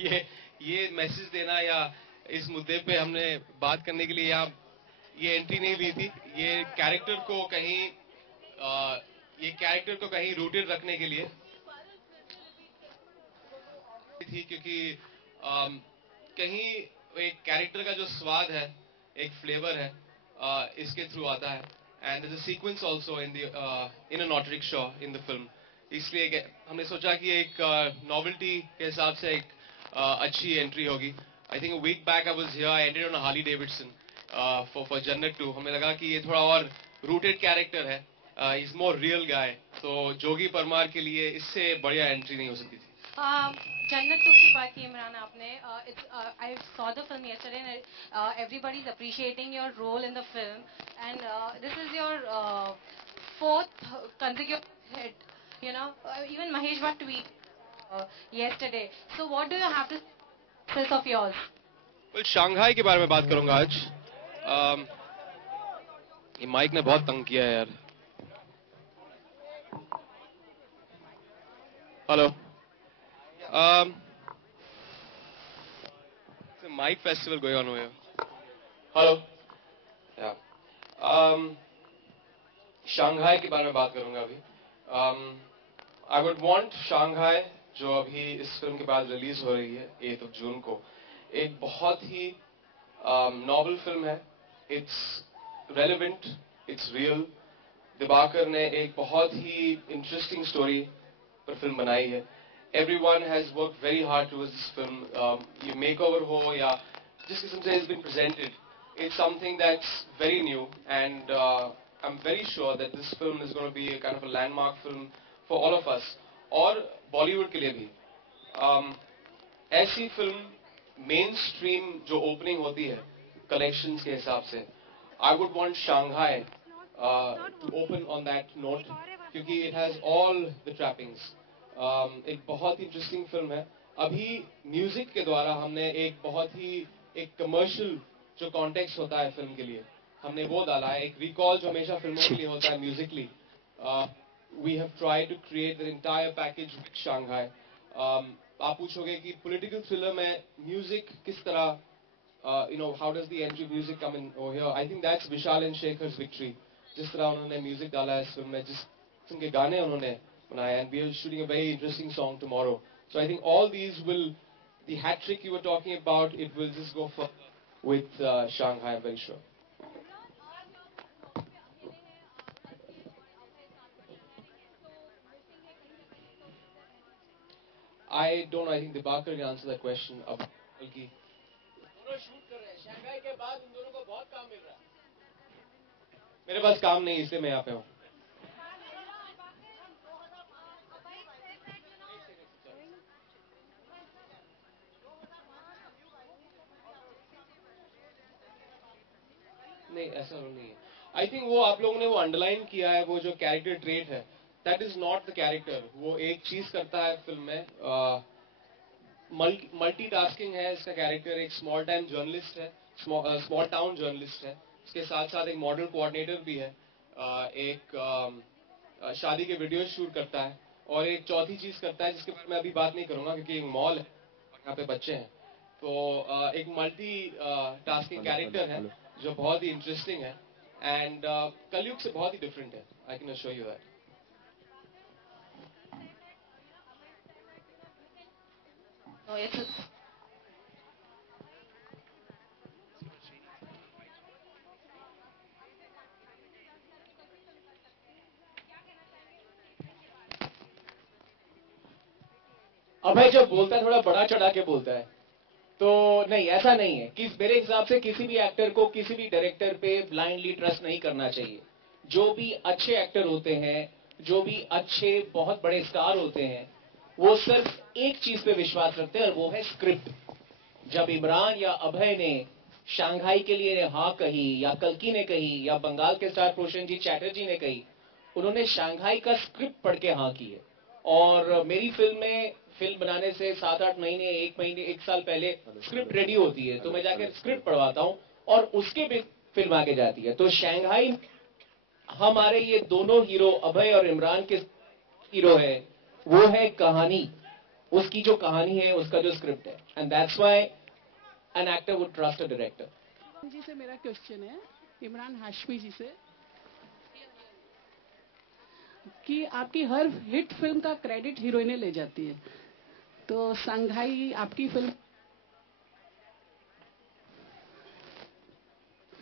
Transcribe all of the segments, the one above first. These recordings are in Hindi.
ये मैसेज देना या इस मुद्दे पे हमने बात करने के लिए यहाँ ये एंट्री नहीं ली थी। ये कैरेक्टर को कहीं रूटेड रखने के लिए थी, क्योंकि कहीं एक कैरेक्टर का जो स्वाद है, एक फ्लेवर है, इसके थ्रू आता है। And there's a sequence also in a not rickshaw in the film। इसलिए हमने सोचा कि एक नॉवेल्टी के हिसाब से एक अच्छी एंट्री होगी। I think week back I was here, I entered on a Harley Davidson for Jannat 2। हमें लगा कि ये थोड़ा और रूटेड कैरेक्टर है, इज मोर रियल गाय, तो जोगी परमार के लिए इससे बढ़िया एंट्री नहीं हो सकती थी। जन्नत 2 की बात की इमरान आपने, I saw the film yesterday and everybody is appreciating your role in the film and this is your fourth consecutive hit, you know, even Mahesh Bhatt tweet yesterday, so what do you have to say of yours? well, Shanghai के बारे में बात करूंगा आज। ये माइक ने बहुत तंग किया है यार। Hello, it's a mic festival going on over here. Hello. Yeah. Shanghai के बारे में बात करूंगा अभी। आई वुड वांट शंघाई, जो अभी इस फिल्म के बाद रिलीज हो रही है 8 जून को, एक बहुत ही नॉवल फिल्म है। It's relevant, it's real. Dibakar ने एक बहुत ही इंटरेस्टिंग स्टोरी पर फिल्म बनाई है। Everyone has worked very hard towards this film. ये makeover हो या जिस किस्म से it's been presented, it's something that's very new, and I'm very sure that this film is going to be a kind of a landmark film for all of us, और Bollywood के लिए भी। ऐसी फिल्म मेन स्ट्रीम जो ओपनिंग होती है कलेक्शंस के हिसाब से, I would want Shanghai to open on that note, क्योंकि it has all the trappings। एक बहुत ही इंटरेस्टिंग फिल्म है। अभी म्यूजिक के द्वारा हमने एक बहुत ही एक कमर्शियल जो कॉन्टेक्स्ट होता है फिल्म के लिए, हमने वो डाला है। एक रिकॉल जो हमेशा फिल्मों के लिए होता है musically, we have tried to create the entire package with Shanghai. आप पूछोगे कि पॉलिटिकल थ्रिलर में म्यूजिक किस तरह, you know, how does the entry music come in over here. I think that's Vishal and Shekhar's victory, जिस तरह उन्होंने म्यूजिक डाला है इस फिल्म में, जिस किस्म के गाने उन्होंने बनाए। And we are shooting a very interesting song tomorrow, so I think all these will, the hat trick you were talking about, it will just go for with Shanghai, I'm very sure. I don't know, I think Dibakar can answer that question. बल्कि दोनों शूट कर रहे हैं, शंघाई के बाद उन दोनों को बहुत काम मिल रहा है। मेरे पास काम नहीं, इसलिए मैं यहाँ पे हूँ। नहीं, ऐसा नहीं है। आई थिंक वो आप लोगों ने वो अंडरलाइन किया है, वो जो कैरेक्टर ट्रेट है, that is not the character. वो एक चीज करता है फिल्म में, मल्टीटास्किंग है इसका कैरेक्टर। एक स्मॉल टाइम जर्नलिस्ट है, स्मॉल टाउन जर्नलिस्ट है, उसके साथ साथ एक मॉडल कोऑर्डिनेटर भी है, एक शादी के वीडियो शूट करता है, और एक चौथी चीज करता है जिसके बारे में अभी बात नहीं करूंगा क्योंकि एक मॉल है और यहाँ पे बच्चे हैं। तो एक मल्टी टास्किंग कैरेक्टर है जो बहुत ही इंटरेस्टिंग है, एंड कलयुग से बहुत ही डिफरेंट है। I can show you that. No, it's अभय जब बोलता है थोड़ा बड़ा चढ़ा के बोलता है, तो नहीं, ऐसा नहीं है। मेरे हिसाब से किसी भी एक्टर को किसी भी डायरेक्टर पे ब्लाइंडली ट्रस्ट नहीं करना चाहिए। जो भी अच्छे एक्टर होते हैं, जो भी अच्छे बहुत बड़े स्टार होते हैं, वो सिर्फ एक चीज पे विश्वास रखते हैं और वो है स्क्रिप्ट। जब इमरान या अभय ने शंघाई के लिए हाँ कही, या कल्कि ने कही, या बंगाल के स्टार प्रोशनजीत चैटर्जी ने कही, उन्होंने शंघाई का स्क्रिप्ट पढ़ के हाँ की है। और मेरी फिल्म बनाने से 7-8 महीने, 1 महीने, 1 साल पहले स्क्रिप्ट रेडी होती है, तो मैं जाकर स्क्रिप्ट पढ़वाता हूं और उसके भी फिल्म आगे जाती है। तो शंघाई हमारे ये दोनों हीरो, अभय और इमरान के हीरो है, वो है कहानी। उसकी जो कहानी है, उसका जो स्क्रिप्ट है, and that's why an actor would trust a director. Ji से मेरा क्वेश्चन है इमरान हाशमी जी से कि आपकी हर हिट फिल्म का क्रेडिट हीरोइनें ले जाती है, तो संघाई आपकी फिल्म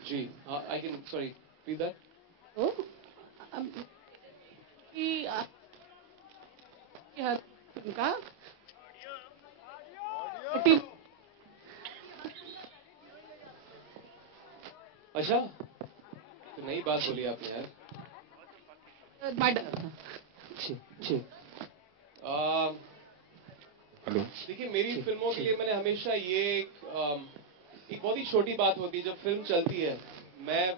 जी, I can sorry repeat that. हो कि आपकी हर फिल्म का अच्छा, तो नई बात बोली आपने यार। हेलो। देखिए, मेरी फिल्मों के लिए मैंने हमेशा ये एक बहुत ही छोटी बात होती है जब फिल्म चलती है। मैं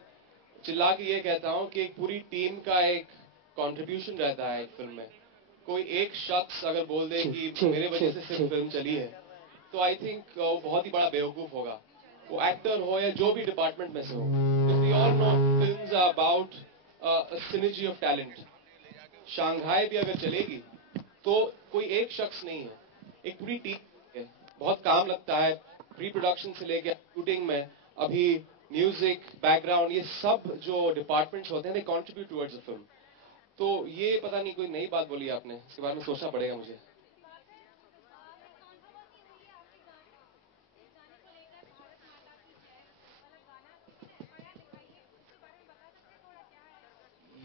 चिल्ला के ये कहता हूँ कि एक पूरी टीम का एक कंट्रीब्यूशन रहता है एक फिल्म में। कोई एक शख्स अगर बोल दे कि मेरे वजह से सिर्फ फिल्म चली है, तो आई थिंक वो बहुत ही बड़ा बेवकूफ होगा, वो एक्टर हो या जो भी डिपार्टमेंट में से हो। We all know films are about synergy of talent. Shanghai भी अगर चलेगी तो कोई एक शख्स नहीं है, एक पूरी टीम है। बहुत काम लगता है प्री प्रोडक्शन से लेकर शूटिंग में, अभी म्यूजिक, बैकग्राउंड, ये सब जो डिपार्टमेंट्स होते हैं they contribute towards the film. तो ये पता नहीं कोई नई बात बोली आपने, इसके बारे में सोचना पड़ेगा मुझे।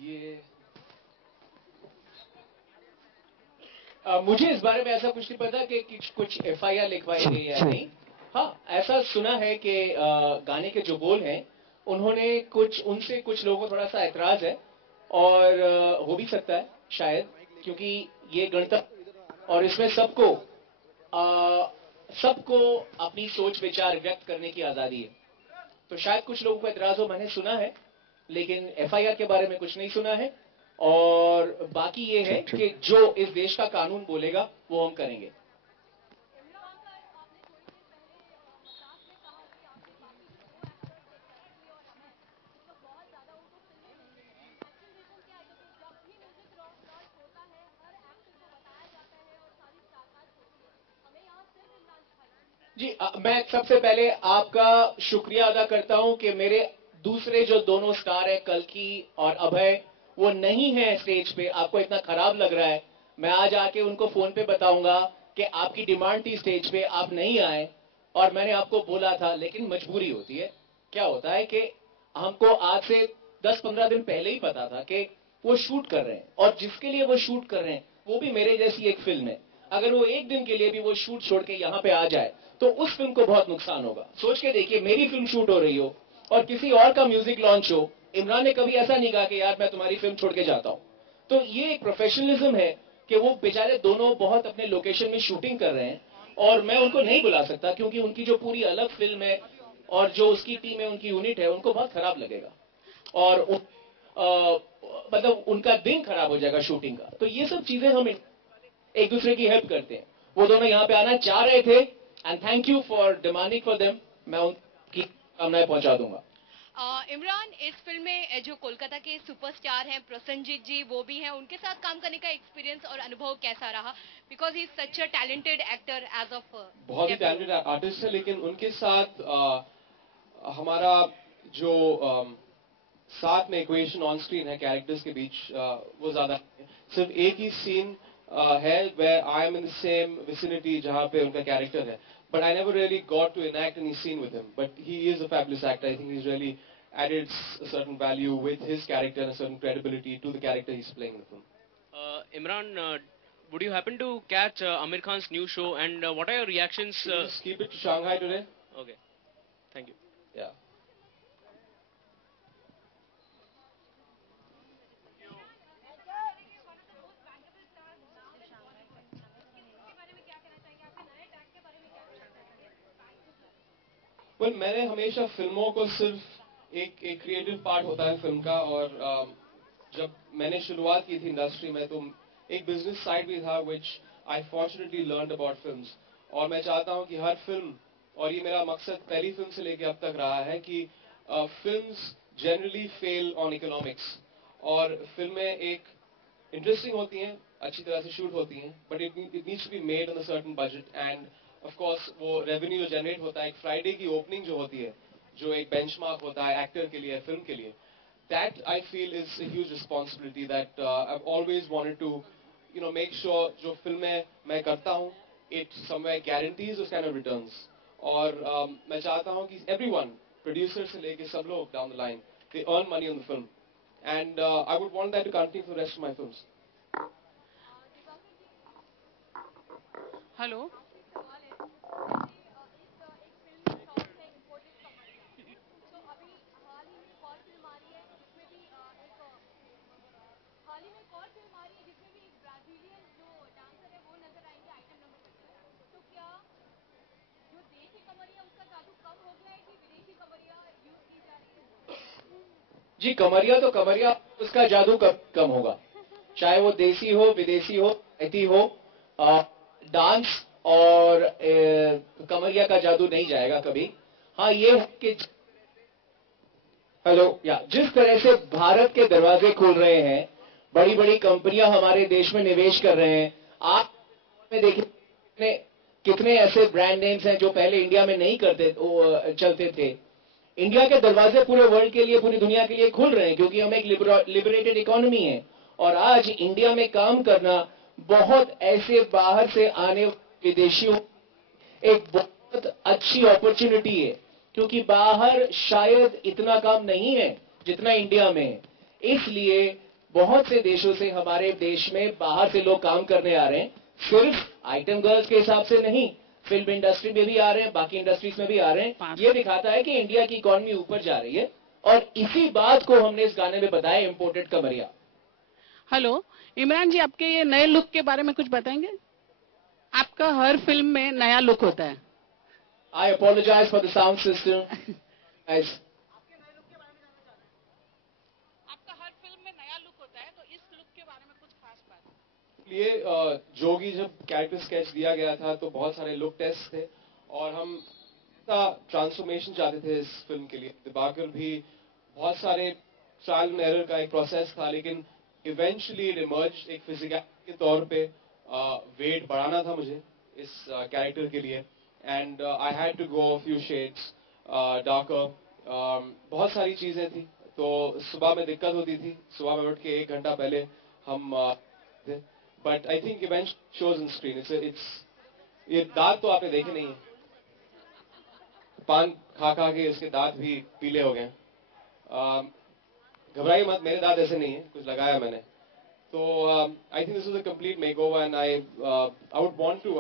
ये मुझे इस बारे में ऐसा कुछ नहीं पता कि कुछ एफआईआर लिखवाई गई या नहीं। हाँ, ऐसा सुना है कि गाने के जो बोल हैं उन्होंने उनसे कुछ लोगों को थोड़ा सा ऐतराज है, और हो भी सकता है शायद, क्योंकि ये गणतंत्र और इसमें सबको अपनी सोच विचार व्यक्त करने की आजादी है, तो शायद कुछ लोगों को ऐतराज हो, मैंने सुना है, लेकिन एफआईआर के बारे में कुछ नहीं सुना है। और बाकी ये है कि जो इस देश का कानून बोलेगा वो हम करेंगे। जी, मैं सबसे पहले आपका शुक्रिया अदा करता हूं कि मेरे दूसरे जो दोनों स्टार हैं, कल्कि और अभय, वो नहीं है स्टेज पे। आपको इतना खराब लग रहा है, मैं आज आके उनको फोन पे बताऊंगा कि आपकी डिमांड थी स्टेज पे, आप नहीं आए, और मैंने आपको बोला था, लेकिन मजबूरी होती है। क्या होता है कि हमको आज से 10-15 दिन पहले ही पता था कि वो शूट कर रहे हैं, और जिसके लिए वो शूट कर रहे हैं वो भी मेरे जैसी एक फिल्म है। अगर वो एक दिन के लिए भी वो शूट छोड़ के यहां पे आ जाए तो उस फिल्म को बहुत नुकसान होगा। सोच के देखिए, मेरी फिल्म शूट हो रही हो और किसी और का म्यूजिक लॉन्च हो, इमरान ने कभी ऐसा नहीं कहा कि यार मैं तुम्हारी फिल्म छोड़ के जाता हूं। तो ये एक प्रोफेशनलिज्म है कि वो बेचारे दोनों बहुत अपने लोकेशन में शूटिंग कर रहे हैं, और मैं उनको नहीं बुला सकता क्योंकि उनकी जो पूरी अलग फिल्म है और जो उसकी टीम है, उनकी यूनिट है, उनको बहुत खराब लगेगा, और मतलब उनका दिन खराब हो जाएगा शूटिंग का। तो ये सब चीजें हम एक दूसरे की हेल्प करते हैं। वो दोनों यहाँ पे आना चाह रहे थे, and thank you for demanding for them. मैं उनकी कामनाएं पहुंचा दूंगा। इमरान, इस फिल्म में जो कोलकाता के सुपरस्टार हैं प्रसन्नजीत जी, वो भी हैं, उनके साथ काम करने का एक्सपीरियंस और अनुभव कैसा रहा? Because he is such a talented actor age of. बहुत ही टैलेंटेड आर्टिस्ट है, लेकिन उनके साथ हमारा जो साथ में इक्वेशन ऑन स्क्रीन है कैरेक्टर्स के बीच, वो ज्यादा सिर्फ एक ही सीन है where I am in the same vicinity जहाँ पे उनका कैरेक्टर है, but I never really got to enact any scene with him. But he is a fabulous actor. I think he's really added a certain value with his character and a certain credibility to the character he's playing in the film. Imran, would you happen to catch Amir Khan's new show, and what are your reactions? Should we just keep it to Shanghai today? Okay, thank you. Yeah. Well, मैंने हमेशा फिल्मों को सिर्फ एक क्रिएटिव पार्ट होता है फिल्म का, और जब मैंने शुरुआत की थी इंडस्ट्री में तो एक बिजनेस साइड भी था which I fortunately learned about films. और मैं चाहता हूं कि हर फिल्म, और ये मेरा मकसद पहली फिल्म से लेकर अब तक रहा है, कि films generally fell on economics, और फिल्में एक इंटरेस्टिंग होती हैं, अच्छी तरह से शूट होती हैं, but it needs to be made on a certain budget and of course वो रेवेन्यू जो जनरेट होता है, एक फ्राइडे की ओपनिंग जो होती है, जो एक बेंचमार्क होता है एक्टर के लिए, फिल्म के लिए, that I feel is a huge responsibility that I've always wanted to make sure जो फिल्में मैं करता हूँ it somewhere guarantees those kind of returns. और मैं चाहता हूँ कि everyone, producer से लेके सब लोग down the line, they earn money on the film, and I would want that to continue for the rest of my films. Hello. जी, कमरिया तो कमरिया, उसका जादू कब कम होगा, चाहे वो देसी हो, विदेशी हो, ऐती हो, डांस और कमरिया का जादू नहीं जाएगा कभी। हाँ, ये है कि हेलो या जिस तरह से भारत के दरवाजे खुल रहे हैं, बड़ी बड़ी कंपनियां हमारे देश में निवेश कर रहे हैं। आप में देखिए कितने ऐसे ब्रांड नेम्स हैं जो पहले इंडिया में नहीं चलते थे। इंडिया के दरवाजे पूरे वर्ल्ड के लिए, पूरी दुनिया के लिए खुल रहे हैं, क्योंकि हम एक लिबरेटेड इकोनॉमी है। और आज इंडिया में काम करना बहुत ऐसे बाहर से आने विदेशियों एक बहुत अच्छी अपॉर्चुनिटी है, क्योंकि बाहर शायद इतना काम नहीं है जितना इंडिया में है। इसलिए बहुत से देशों से हमारे देश में बाहर से लोग काम करने आ रहे हैं, सिर्फ आइटम गर्ल्स के हिसाब से नहीं, फिल्म इंडस्ट्री में भी आ रहे हैं, बाकी इंडस्ट्रीज में भी आ रहे हैं। ये दिखाता है कि इंडिया की इकोनॉमी ऊपर जा रही है, और इसी बात को हमने इस गाने में बताया, इंपोर्टेड कमरिया। हेलो, इमरान जी, आपके ये नए लुक के बारे में कुछ बताएंगे? आपका हर फिल्म में नया लुक होता है। I apologise for the sound system. आपका हर फिल्म में नया लुक होता है, तो इस लुक के बारे में कुछ खास बात? ये जोगी जब कैरेक्टर स्केच दिया गया था तो बहुत सारे लुक टेस्ट थे, और हम ट्रांसफॉर्मेशन चाहते थे इस फिल्म के लिए। दिबाकर भी बहुत सारे ट्रायल एंड एरर का एक प्रोसेस था, लेकिन इवेंचुअली इट इमर्ज एक फिजिकल के तौर पे। वेट बढ़ाना था मुझे इस कैरेक्टर के लिए, and I had to go few shades darker. बहुत सारी चीजें थी, तो सुबह में दिक्कत होती थी, सुबह में उठ के 1 घंटा पहले हम थे, but I think event shows in screen. It's ये दांत तो आपने देखे नहीं है, पान खा खा के इसके दांत भी पीले हो गए। घबराइए मत, मेरे दांत ऐसे नहीं है, कुछ लगाया मैंने। तो I think this is a complete makeover, and I would want to,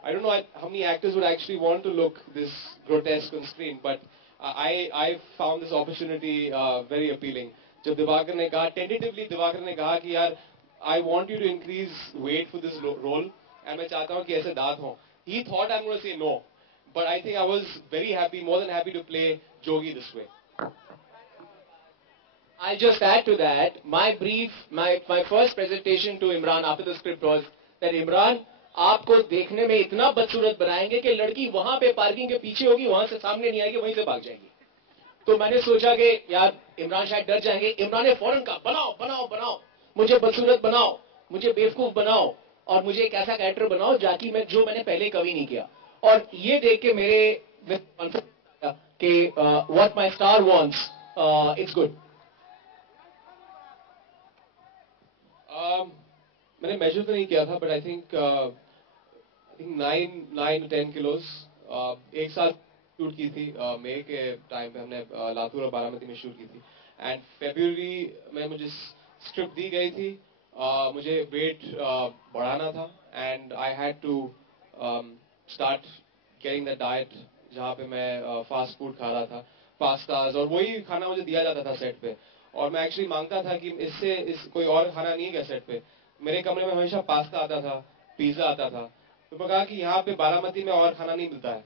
I don't know how many actors would actually want to look this grotesque on screen, but I found this opportunity very appealing. जब दिवाकर ने कहा, tentatively दिवाकर ने कहा कि यार I want you to increase weight for this role, and मैं चाहता हूँ कि ऐसे दांत हों. He thought I'm going to say no, but I think I was very happy, more than happy to play Jogi this way. I'll just add to that. My first presentation to Imran after the script was that Imran, आपको देखने में इतना बदसूरत बनाएंगे कि लड़की वहां पे पार्किंग के पीछे होगी, वहां से सामने नहीं आएगी, वहीं से भाग जाएगी। तो मैंने सोचा कि यार इमरान शायद डर जाएंगे। इमरान ने फौरन कहा, बनाओ बनाओ बनाओ, मुझे बदसूरत बनाओ, मुझे बेवकूफ बनाओ, और मुझे एक ऐसा कैरेक्टर बनाओ जाकि जो मैंने पहले कभी नहीं किया। और ये देख के मेरे कॉन्फिडेंस आया कि what my star wants, it's good. मैंने मेजर तो नहीं किया था, but I think 9 to 10 kilos. एक साल शूट की थी, मई के टाइम पे हमने लातूर और बारामती में शूट की थी, एंड फरवरी में मुझे स्क्रिप्ट दी गई थी। मुझे वेट बढ़ाना था, and I had to start getting the diet, जहाँ पे मैं फास्ट फूड खा रहा था, पास्ताज, और वही खाना मुझे दिया जाता था सेट पे। और मैं एक्चुअली मांगता था कि कोई और खाना नहीं है क्या सेट पे। मेरे कमरे में हमेशा पास्ता आता था, पिज्जा आता था। तो मैं कहा कि यहाँ पे बारामती में और खाना नहीं मिलता है।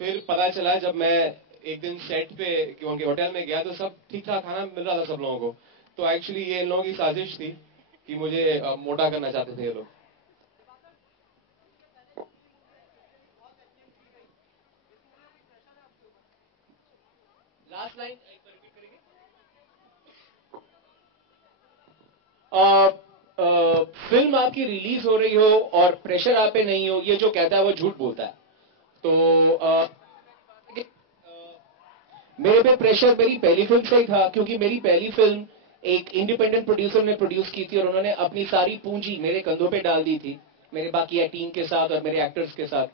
फिर पता चला जब मैं एक दिन सेट पे उनके होटल में गया, तो सब ठीक ठाक खाना मिल रहा था सब लोगों को। तो एक्चुअली ये इन लोगों की साजिश थी कि मुझे मोटा करना चाहते थे ये लोग। लास्ट लाइन फिल्म आपकी रिलीज हो रही हो और प्रेशर आप पे नहीं हो, ये जो कहता है वो झूठ बोलता है। तो मेरे पे प्रेशर मेरी पहली फिल्म से ही था, क्योंकि मेरी पहली फिल्म एक इंडिपेंडेंट प्रोड्यूसर ने प्रोड्यूस की थी और उन्होंने अपनी सारी पूंजी मेरे कंधों पे डाल दी थी, मेरे बाकी टीम के साथ और मेरे एक्टर्स के साथ।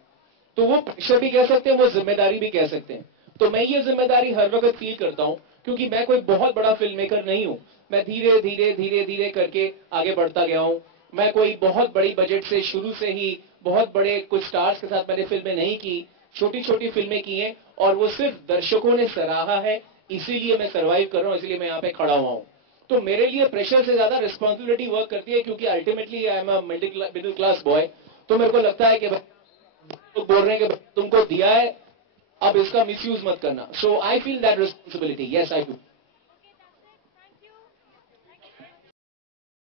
तो वो प्रेशर भी कह सकते हैं, वो जिम्मेदारी भी कह सकते हैं। तो मैं ये जिम्मेदारी हर वक्त फील करता हूं, क्योंकि मैं कोई बहुत बड़ा फिल्म मेकर नहीं हूं। मैं धीरे धीरे धीरे धीरे करके आगे बढ़ता गया हूं। मैं कोई बहुत बड़ी बजट से शुरू से ही बहुत बड़े कुछ स्टार्स के साथ मैंने फिल्में नहीं की, छोटी छोटी फिल्में की हैं और वो सिर्फ दर्शकों ने सराहा है, इसीलिए मैं सर्वाइव कर रहा हूं, इसलिए मैं यहाँ पे खड़ा हुआ हूं। तो मेरे लिए प्रेशर से ज्यादा रिस्पॉन्सिबिलिटी वर्क करती है, क्योंकि ultimately I am a middle class boy. तो मेरे को लगता है कि तो बोल रहे हैं कि तुमको दिया है, अब इसका मिसयूज मत करना। So I feel that responsibility, yes I do.